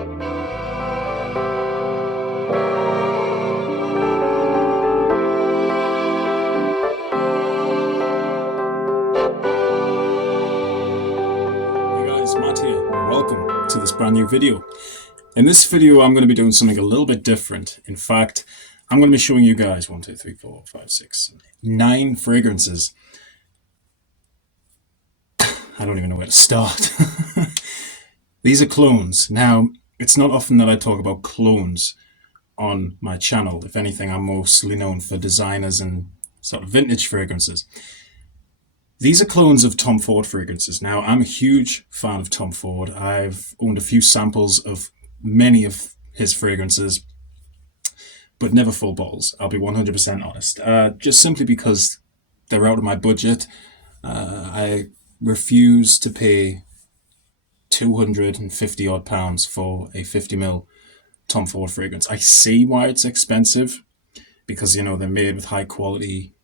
Welcome to this brand new video. In this video, I'm going to be doing something a little bit different. In fact, I'm going to be showing you guys 1, 2, 3, 4, 5, 6, 9 fragrances. I don't even know where to start. These are clones. Now, it's not often that I talk about clones on my channel. If anything, I'm mostly known for designers and sort of vintage fragrances. These are clones of Tom Ford fragrances. Now, I'm a huge fan of Tom Ford. I've owned a few samples of many of his fragrances, but never full bottles. I'll be 100% honest. Just simply because they're out of my budget. I refuse to pay 250 odd pounds for a 50ml Tom Ford fragrance. I see why it's expensive, because, you know, they're made with high quality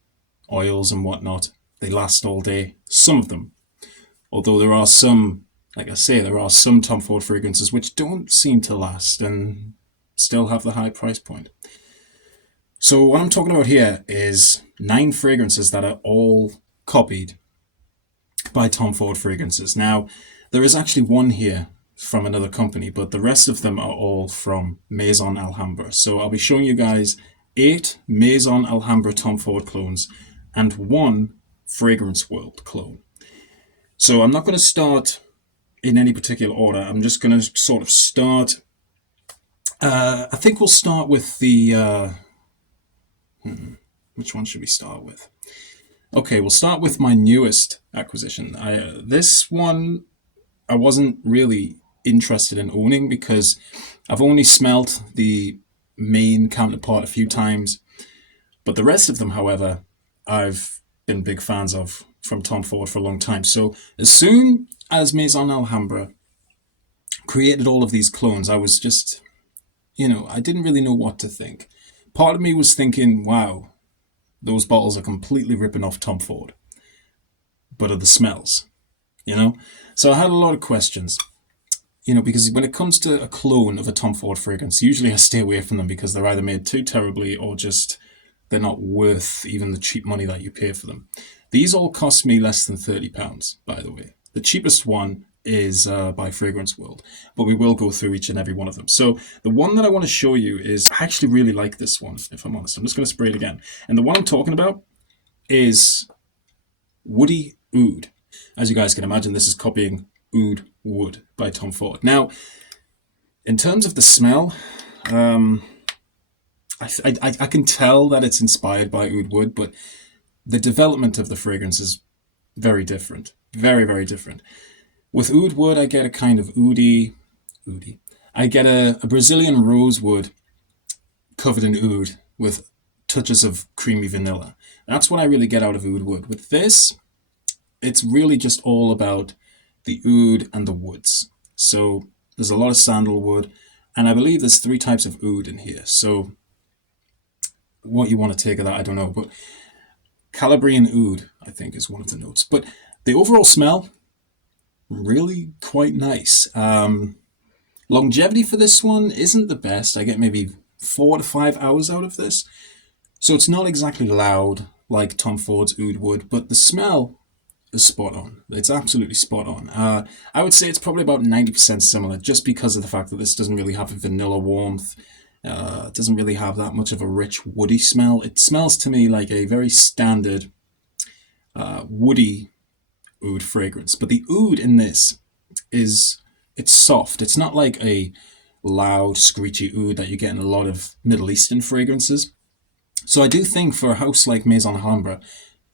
oils and whatnot. They last all day, some of them. Although there are some, like I say, there are some Tom Ford fragrances which don't seem to last and still have the high price point. So what I'm talking about here is 9 fragrances that are all copied by Tom Ford fragrances. Now, there is actually one here from another company, but the rest of them are all from Maison Alhambra. So I'll be showing you guys 8 Maison Alhambra Tom Ford clones and 1 Fragrance World clone. So I'm not going to start in any particular order. I'm just going to sort of start. I think we'll start with the. Which one should we start with? Okay, we'll start with my newest acquisition. This one I wasn't really interested in owning because I've only smelt the main counterpart a few times, but the rest of them, however, I've been big fans of from Tom Ford for a long time. So as soon as Maison Alhambra created all of these clones, I was just, I didn't really know what to think. Part of me was thinking, wow, those bottles are completely ripping off Tom Ford. But are the smells, So I had a lot of questions, because when it comes to a clone of a Tom Ford fragrance, usually I stay away from them because they're either made too terribly or just they're not worth even the cheap money that you pay for them. These all cost me less than £30, by the way. The cheapest one is by Fragrance World, but we will go through each and every one of them. So the one that I want to show you is, I actually really like this one, if I'm honest. I'm just going to spray it again. And the one I'm talking about is Woody Oud. As you guys can imagine, this is copying Oud Wood by Tom Ford. Now, in terms of the smell, I can tell that it's inspired by Oud Wood, but the development of the fragrance is very different. Very, very different. With Oud Wood, I get a kind of oudi. I get a Brazilian rosewood covered in oud with touches of creamy vanilla. That's what I really get out of Oud Wood. With this, it's really just all about the oud and the woods. So there's a lot of sandalwood, and I believe there's 3 types of oud in here. So what you want to take of that, I don't know, but Calabrian oud, I think, is one of the notes. But the overall smell, really quite nice. Longevity for this one isn't the best. I get maybe 4 to 5 hours out of this. So it's not exactly loud like Tom Ford's Oud Wood, but the smell is spot on. It's absolutely spot on. I would say it's probably about 90% similar, just because of the fact that this doesn't really have a vanilla warmth. It doesn't really have that much of a rich woody smell. It smells to me like a very standard woody oud fragrance. But the oud in this it's soft. It's not like a loud, screechy oud that you get in a lot of Middle Eastern fragrances. So I do think for a house like Maison Alhambra,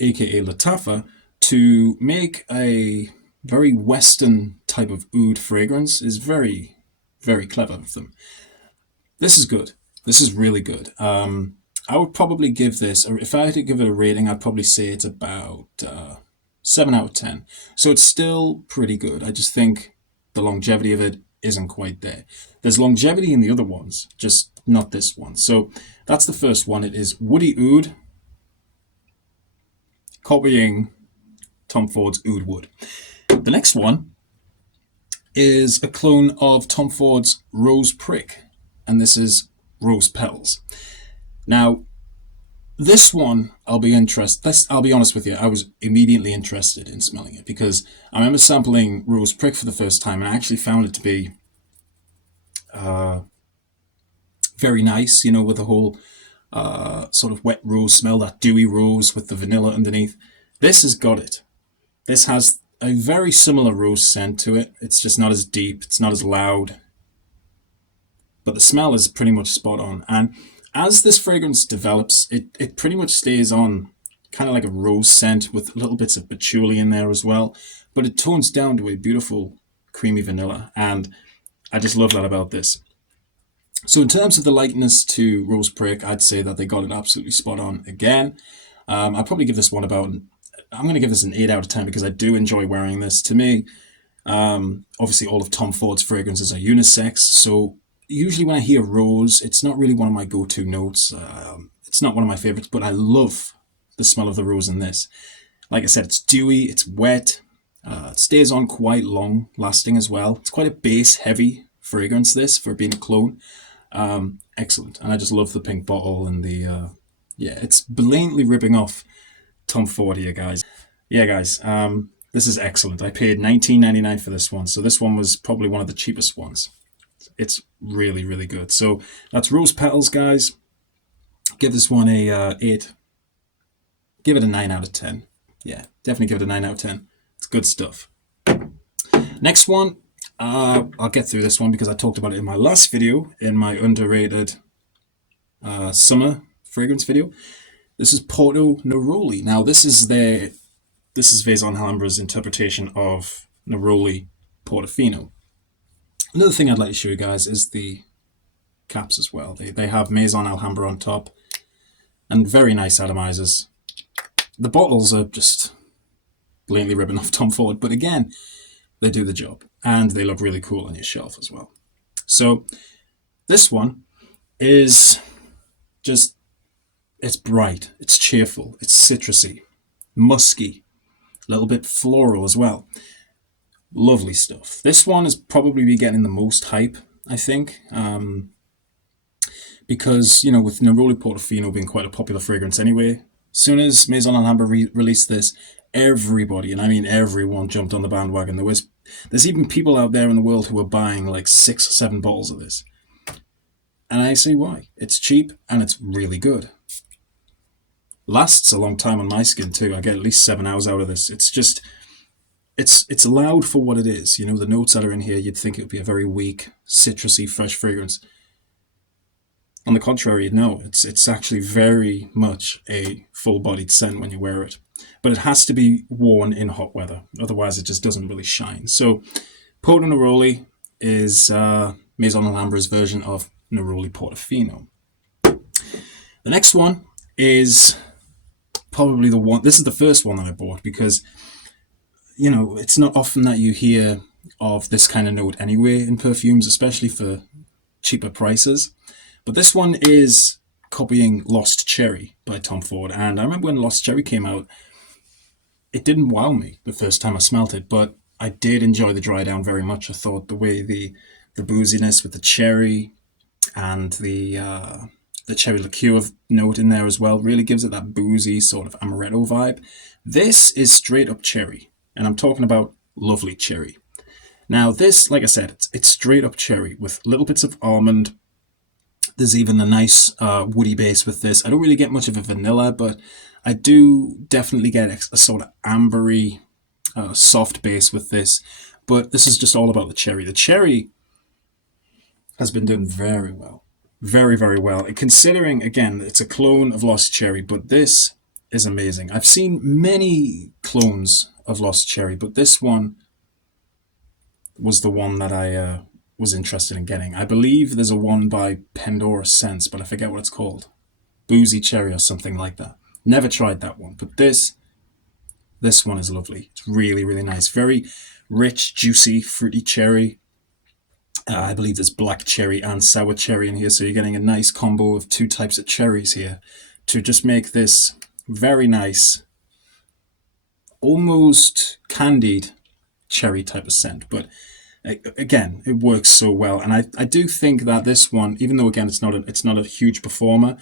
aka Lattafa, to make a very Western type of oud fragrance is very, very clever of them. This is good. This is really good. I would probably give this, or if I had to give it a rating, I'd probably say it's about 7 out of 10. So it's still pretty good. I just think the longevity of it isn't quite there. There's longevity in the other ones, just not this one. So that's the first one. It is Woody Oud, copying Tom Ford's Oud Wood. The next one is a clone of Tom Ford's Rose Prick, and this is Rose Petals. Now, this one, I'll be honest with you, I was immediately interested in smelling it because I remember sampling Rose Prick for the first time, and I actually found it to be very nice, with the whole sort of wet rose smell, that dewy rose with the vanilla underneath. This has got it. This has a very similar rose scent to it. It's just not as deep, it's not as loud, but the smell is pretty much spot on. And as this fragrance develops, it pretty much stays on kind of like a rose scent with little bits of patchouli in there as well, but it tones down to a beautiful creamy vanilla, and I just love that about this. So in terms of the likeness to Rose Prick, I'd say that they got it absolutely spot on again. I'd probably give this one I'm going to give this an 8 out of 10 because I do enjoy wearing this. To me, obviously all of Tom Ford's fragrances are unisex, so usually when I hear rose, it's not really one of my go-to notes. It's not one of my favorites, but I love the smell of the rose in this. Like I said, it's dewy, it's wet, it stays on quite long lasting as well. It's quite a base heavy fragrance, this, for being a clone. Excellent. And I just love the pink bottle and it's blatantly ripping off Tom Ford here, guys. Yeah, guys, this is excellent. I paid $19.99 for this one, so this one was probably one of the cheapest ones. It's really, really good. So that's Rose Petals, guys. Give this one a 8. Give it a 9 out of 10. Yeah, definitely give it a 9 out of 10. It's good stuff. Next one, I'll get through this one because I talked about it in my last video, in my underrated summer fragrance video. This is Porto Neroli. Now, this is Vaison Alhambra's interpretation of Neroli Portofino. Another thing I'd like to show you guys is the caps as well. They have Maison Alhambra on top and very nice atomizers. The bottles are just blatantly ripping off Tom Ford, but again, they do the job and they look really cool on your shelf as well. So this one is just, it's bright, it's cheerful, it's citrusy, musky, a little bit floral as well. Lovely stuff. This one is probably be getting the most hype, I think, because, with Neroli Portofino being quite a popular fragrance anyway, as soon as Maison Alhambra released this, everybody, and I mean everyone, jumped on the bandwagon. There's even people out there in the world who are buying like 6 or 7 bottles of this. And I say why. It's cheap and it's really good. Lasts a long time on my skin too. I get at least 7 hours out of this. It's just, it's loud for what it is. The notes that are in here, you'd think it would be a very weak, citrusy, fresh fragrance. On the contrary, no, it's actually very much a full-bodied scent when you wear it. But it has to be worn in hot weather, otherwise it just doesn't really shine. So Porto Neroli is Maison Alhambra's version of Neroli Portofino. The next one is probably the one, this is the first one that I bought because, it's not often that you hear of this kind of note anyway in perfumes, especially for cheaper prices. But this one is copying Lost Cherry by Tom Ford. And I remember when Lost Cherry came out, it didn't wow me the first time I smelt it, but I did enjoy the dry down very much. I thought the way the booziness with the cherry and the cherry liqueur note in there as well really gives it that boozy sort of amaretto vibe. This is straight up cherry, and I'm talking about lovely cherry. Now this, like I said, it's straight up cherry with little bits of almond. There's even a nice woody base with this. I don't really get much of a vanilla, but I do definitely get a sort of ambery, soft base with this. But this is just all about the cherry. The cherry has been done very well. Very, very well. And considering, again, it's a clone of Lost Cherry, but this is amazing. I've seen many clones of Lost Cherry, but this one was the one that I was interested in getting. I believe there's a one by Pandora Sense, but I forget what it's called. Boozy Cherry or something like that. Never tried that one, but this one is lovely. It's really, really nice. Very rich, juicy, fruity cherry. I believe there's black cherry and sour cherry in here, so you're getting a nice combo of 2 types of cherries here to just make this very nice, almost candied cherry type of scent. But Again, it works so well, and I do think that this one, even though again it's not a huge performer,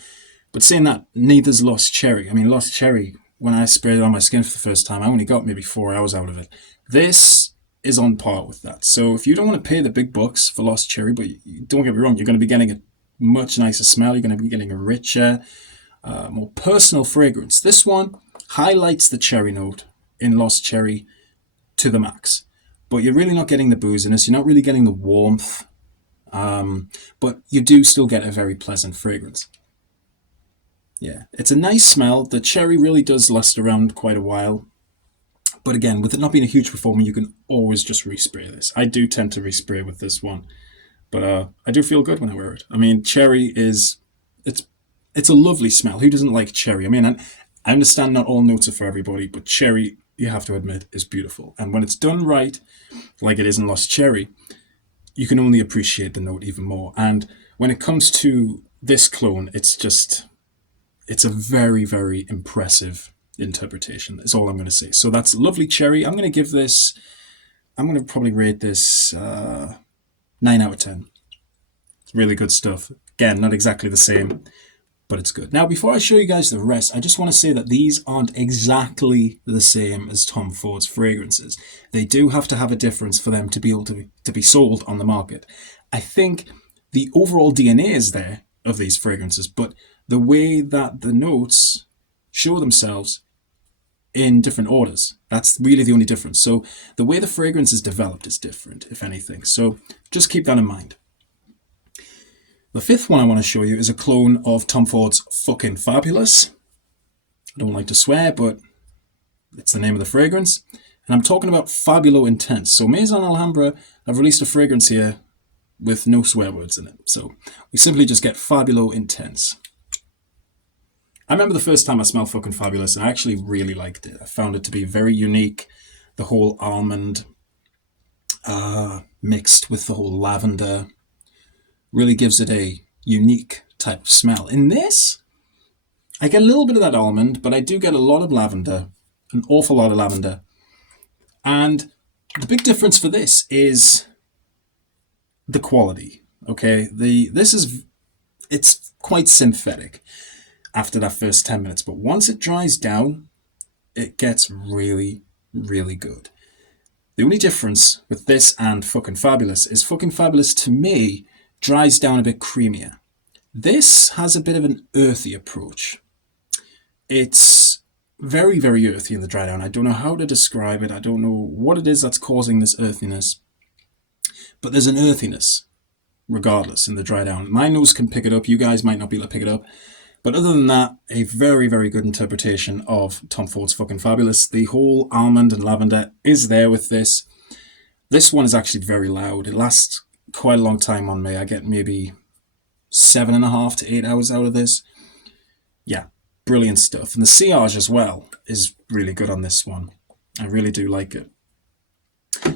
but saying that, neither's Lost Cherry. I mean, Lost Cherry, when I sprayed it on my skin for the first time, I only got maybe 4 hours out of it. This is on par with that. So if you don't want to pay the big bucks for Lost Cherry, but don't get me wrong, you're going to be getting a much nicer smell. You're going to be getting a richer, more personal fragrance. This one highlights the cherry note in Lost Cherry to the max, but you're really not getting the booziness. You're not really getting the warmth, but you do still get a very pleasant fragrance. Yeah, it's a nice smell. The cherry really does last around quite a while. But again, with it not being a huge performer, you can always just respray this. I do tend to respray with this one, but I do feel good when I wear it. I mean, cherry is it's a lovely smell. Who doesn't like cherry? I mean, I understand not all notes are for everybody, but cherry, you have to admit, is beautiful. And when it's done right, like it is in Lost Cherry, you can only appreciate the note even more. And when it comes to this clone, it's a very, very impressive interpretation, is all I'm going to say. So that's Lovely Cherry. I'm going to probably rate this 9 out of 10. It's really good stuff. Again, not exactly the same, but it's good. Now, before I show you guys the rest, I just want to say that these aren't exactly the same as Tom Ford's fragrances. They do have to have a difference for them to be able to be sold on the market. I think the overall DNA is there of these fragrances, but the way that the notes show themselves in different orders, that's really the only difference. So the way the fragrance is developed is different, if anything. So just keep that in mind. The fifth one I want to show you is a clone of Tom Ford's Fucking Fabulous. I don't like to swear, but it's the name of the fragrance. And I'm talking about Fabulo Intense. So Maison Alhambra have released a fragrance here with no swear words in it. So we simply just get Fabulo Intense. I remember the first time I smelled Fucking Fabulous, and I actually really liked it. I found it to be very unique. The whole almond mixed with the whole lavender really gives it a unique type of smell. In this, I get a little bit of that almond, but I do get a lot of lavender, an awful lot of lavender. And the big difference for this is the quality. Okay, it's quite synthetic after that first 10 minutes, but once it dries down, it gets really, really good. The only difference with this and Fucking Fabulous is Fucking Fabulous, to me, dries down a bit creamier. This has a bit of an earthy approach. It's very, very earthy in the dry down. I don't know how to describe it. I don't know what it is that's causing this earthiness, but there's an earthiness regardless in the dry down. My nose can pick it up. You guys might not be able to pick it up. But other than that, a very, very good interpretation of Tom Ford's Fucking Fabulous. The whole almond and lavender is there with this. This one is actually very loud. It lasts quite a long time on me. I get maybe 7.5 to 8 hours out of this. Yeah, brilliant stuff. And the sillage as well is really good on this one. I really do like it.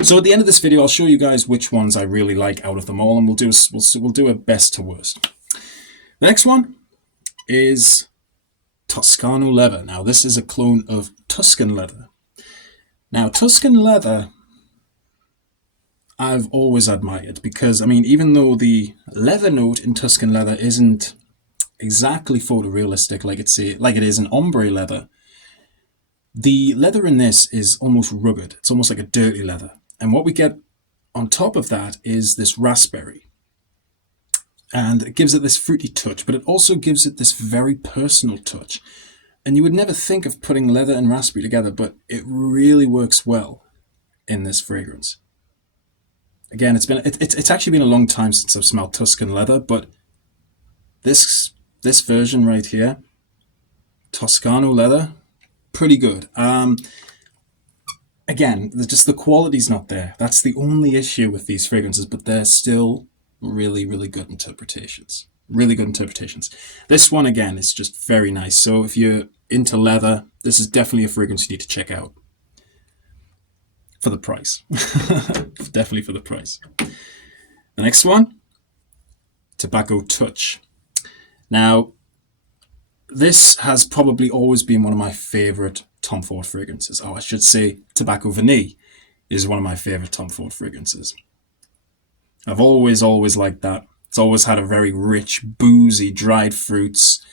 So at the end of this video, I'll show you guys which ones I really like out of them all, and we'll do a best to worst. The next one is Toscano Leather. Now, this is a clone of Tuscan Leather. Now, Tuscan Leather, I've always admired because, I mean, even though the leather note in Tuscan Leather isn't exactly photorealistic like it is in ombre leather, the leather in this is almost rugged. It's almost like a dirty leather. And what we get on top of that is this raspberry. And it gives it this fruity touch, but it also gives it this very personal touch. And you would never think of putting leather and raspberry together, but it really works well in this fragrance. Again, it's actually been a long time since I've smelled Tuscan Leather, but this version right here, Toscano Leather, pretty good. Again, just the quality's not there. That's the only issue with these fragrances, but they're still really, really good interpretations. Really good interpretations. This one, again, is just very nice. So if you're into leather, this is definitely a fragrance you need to check out. For the price. Definitely for the price. The next one, Tobacco Touch. Now, this has probably always been one of my favorite Tom Ford fragrances. Oh, I should say Tobacco Vanille is one of my favorite Tom Ford fragrances. I've always liked that. It's always had a very rich, boozy, dried fruits,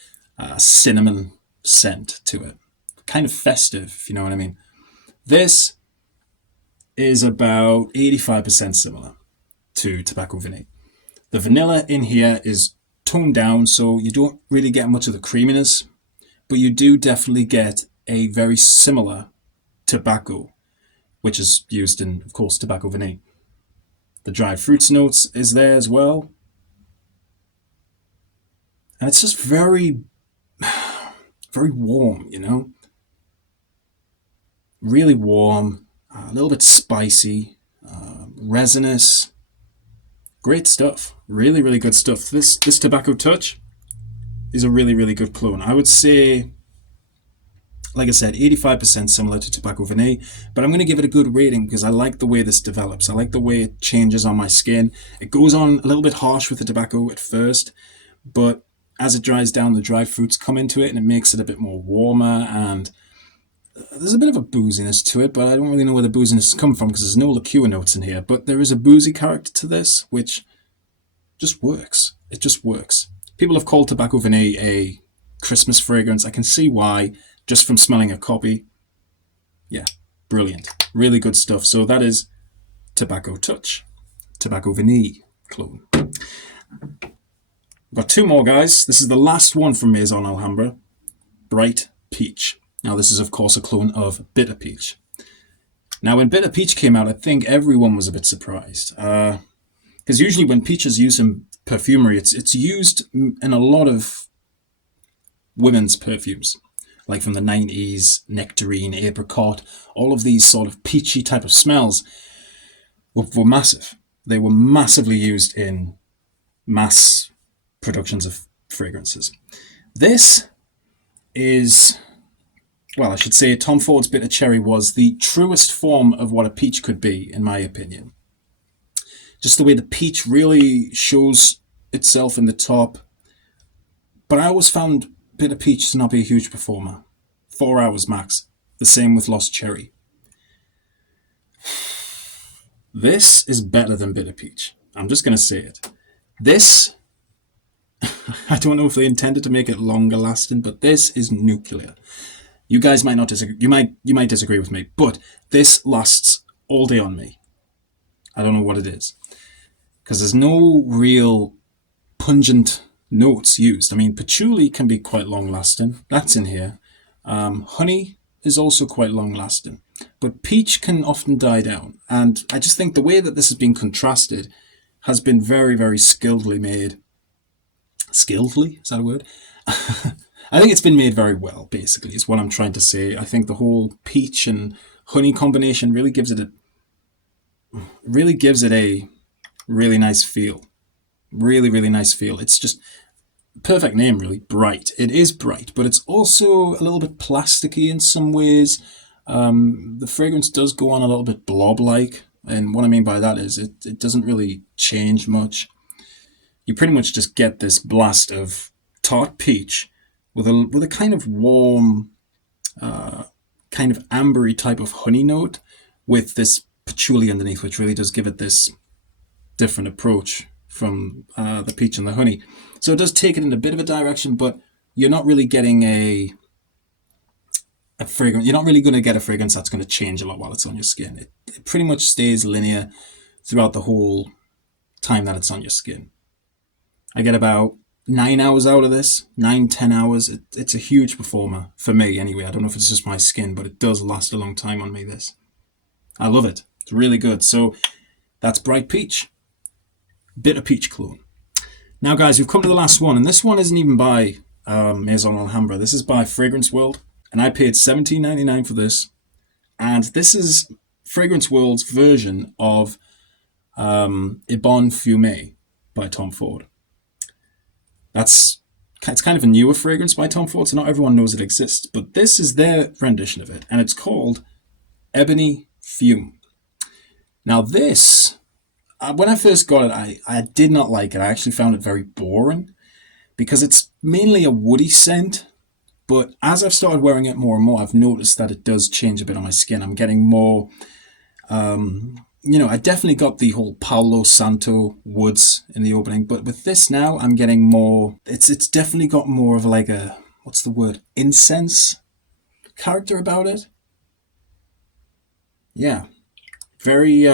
cinnamon scent to it. Kind of festive, if you know what I mean. This is about 85% similar to Tobacco Vanille. The vanilla in here is toned down, so you don't really get much of the creaminess, but you do definitely get a very similar tobacco, which is used in, of course, Tobacco Vanille. The dried fruits notes is there as well, and it's just very warm, you know, really warm, a little bit spicy, resinous. Great stuff. Really, really good stuff. This Tobacco Touch is a really good clone. I would say, like I said, 85% similar to Tobacco Vanille, but I'm going to give it a good rating because I like the way this develops. I like the way it changes on my skin. It goes on a little bit harsh with the tobacco at first, but as it dries down, the dried fruits come into it and it makes it a bit more warmer, and there's a bit of a booziness to it, but I don't really know where the booziness has come from because there's no liqueur notes in here, but there is a boozy character to this, which just works. It just works. People have called Tobacco Vanille a Christmas fragrance. I can see why, just from smelling a copy. Yeah, brilliant. Really good stuff. So that is Tobacco Touch, Tobacco Vanille clone. I've got two more, guys. This is the last one from Maison Alhambra, Bright Peach. Now, this is, of course, a clone of Bitter Peach. Now, when Bitter Peach came out, I think everyone was a bit surprised. Because usually when peach is used in perfumery, it's used in a lot of women's perfumes, like from the 90s, nectarine, apricot, all of these sort of peachy type of smells were massive. They were massively used in mass productions of fragrances. This is, well, I should say Tom Ford's Bitter Cherry was the truest form of what a peach could be, in my opinion. Just the way the peach really shows itself in the top. But I always found Bitter Peach to not be a huge performer. 4 hours max. The same with Lost Cherry. This is better than Bitter Peach. I'm just going to say it. This, I don't know if they intended to make it longer lasting, but this is nuclear. You guys might not disagree. You might disagree with me, but this lasts all day on me. I don't know what it is, because there's no real pungent notes used. I mean, patchouli can be quite long-lasting. That's in here. Honey is also quite long-lasting. But peach can often die down. And I just think the way that this has been contrasted has been very skilledly made. Skilledly? Is that a word? I think it's been made very well, basically, is what I'm trying to say. I think the whole peach and honey combination really gives it a really nice feel. Really nice feel. It's just perfect name, really. Bright. It is bright, but it's also a little bit plasticky in some ways. The fragrance does go on a little bit blob-like, and what I mean by that is it doesn't really change much. You pretty much just get this blast of tart peach with a kind of warm, kind of ambery type of honey note with this patchouli underneath, which really does give it this different approach from the peach and the honey. So it does take it in a bit of a direction, but you're not really getting a fragrance. You're not really going to get a fragrance that's going to change a lot while it's on your skin. It pretty much stays linear throughout the whole time that it's on your skin. I get about 9 hours out of this, 9-10 hours. It's a huge performer for me anyway. I don't know if it's just my skin, but it does last a long time on me, this. I love it. It's really good. So that's Bright Peach. Bitter Peach clone. Now, guys, we've come to the last one, and this one isn't even by Maison Alhambra. This is by Fragrance World, and I paid $17.99 for this. And this is Fragrance World's version of Ebon Fumé by Tom Ford. It's kind of a newer fragrance by Tom Ford, so not everyone knows it exists, but this is their rendition of it, and it's called Ebony Fume. Now this, when I first got it, I did not like it. I actually found it very boring because it's mainly a woody scent, but as I've started wearing it more and more, I've noticed that it does change a bit on my skin. I'm getting more I definitely got the whole Palo Santo woods in the opening, but with this now, I'm getting more. It's definitely got more of like a, what's the word, incense character about it. Yeah, very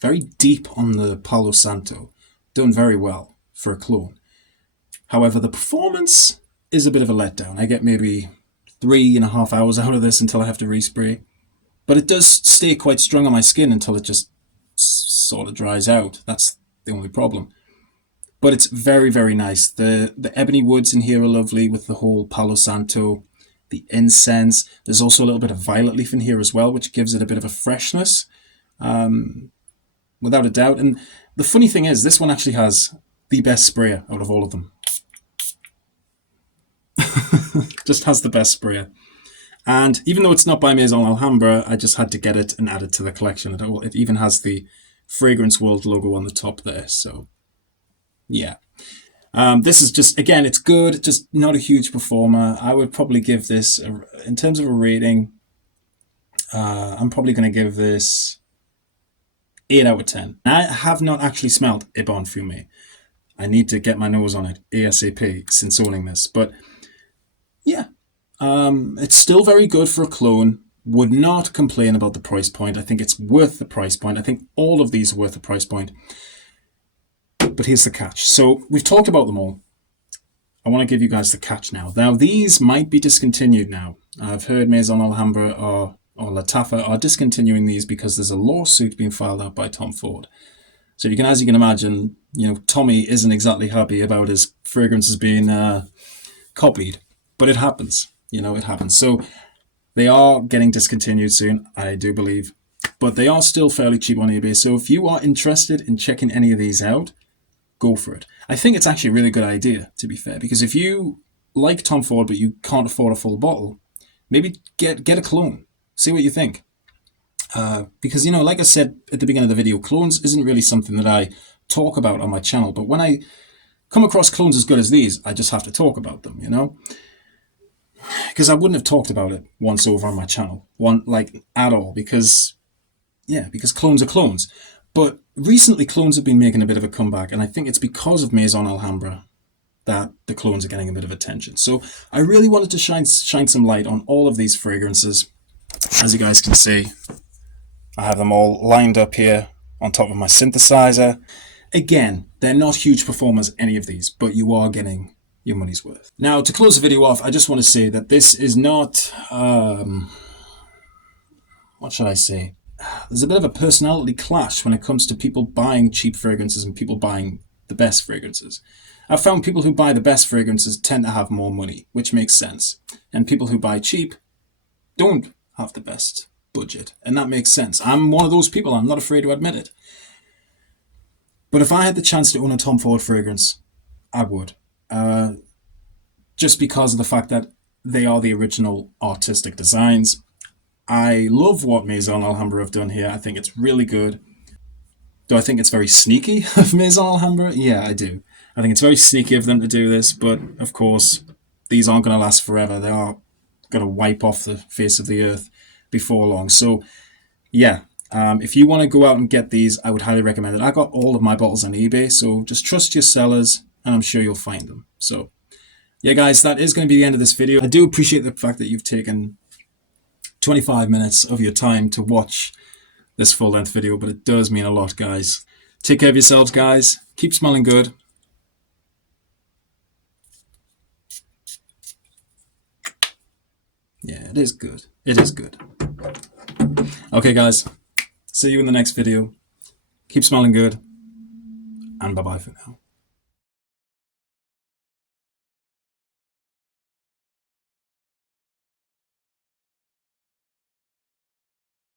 very deep on the Palo Santo, done very well for a clone. However, the performance is a bit of a letdown. I get maybe 3.5 hours out of this until I have to respray. But it does stay quite strong on my skin until it just sort of dries out. That's the only problem. But it's very, very nice. The ebony woods in here are lovely with the whole Palo Santo, the incense. There's also a little bit of violet leaf in here as well, which gives it a bit of a freshness, without a doubt. And the funny thing is, this one actually has the best sprayer out of all of them. Just has the best sprayer. And even though it's not by Maison Alhambra, I just had to get it and add it to the collection. It even has the Fragrance World logo on the top there. So, yeah. This is just, again, it's good, just not a huge performer. I would probably give this, in terms of a rating, I'm probably going to give this 8 out of 10. I have not actually smelled Ibon Fumé. I need to get my nose on it ASAP since owning this. But, yeah. It's still very good for a clone. Would not complain about the price point. I think it's worth the price point. I think all of these are worth the price point. But here's the catch. So we've talked about them all. I want to give you guys the catch now. Now, these might be discontinued now. I've heard Maison Alhambra or Lattafa are discontinuing these because there's a lawsuit being filed out by Tom Ford. So as you can imagine, Tommy isn't exactly happy about his fragrances being copied. But it happens. It happens. So they are getting discontinued soon, I do believe. But they are still fairly cheap on eBay. So if you are interested in checking any of these out, go for it. I think it's actually a really good idea, to be fair. Because if you like Tom Ford but you can't afford a full bottle, maybe get a clone. See what you think. Because, like I said at the beginning of the video, clones isn't really something that I talk about on my channel. But when I come across clones as good as these, I just have to talk about them, Because I wouldn't have talked about it once over on my channel, at all, because clones are clones. But recently clones have been making a bit of a comeback, and I think it's because of Maison Alhambra that the clones are getting a bit of attention. So I really wanted to shine some light on all of these fragrances. As you guys can see, I have them all lined up here on top of my synthesizer. Again, they're not huge performers, any of these, but you are getting your money's worth. Now, to close the video off, I just want to say that this is not, what should I say? There's a bit of a personality clash when it comes to people buying cheap fragrances and people buying the best fragrances. I've found people who buy the best fragrances tend to have more money, which makes sense. And people who buy cheap don't have the best budget, and that makes sense. I'm one of those people, I'm not afraid to admit it. But if I had the chance to own a Tom Ford fragrance, I would. Just because of the fact that they are the original artistic designs. I love what Maison Alhambra have done here. I think it's really good. Do I think it's very sneaky of Maison Alhambra? Yeah, I do. I think it's very sneaky of them to do this, but of course, these aren't going to last forever. They are going to wipe off the face of the earth before long. So, yeah, if you want to go out and get these, I would highly recommend it. I got all of my bottles on eBay, so just trust your sellers, and I'm sure you'll find them. So, yeah, guys, that is going to be the end of this video. I do appreciate the fact that you've taken 25 minutes of your time to watch this full-length video, but it does mean a lot, guys. Take care of yourselves, guys. Keep smelling good. Yeah, it is good. It is good. Okay, guys. See you in the next video. Keep smelling good. And bye-bye for now.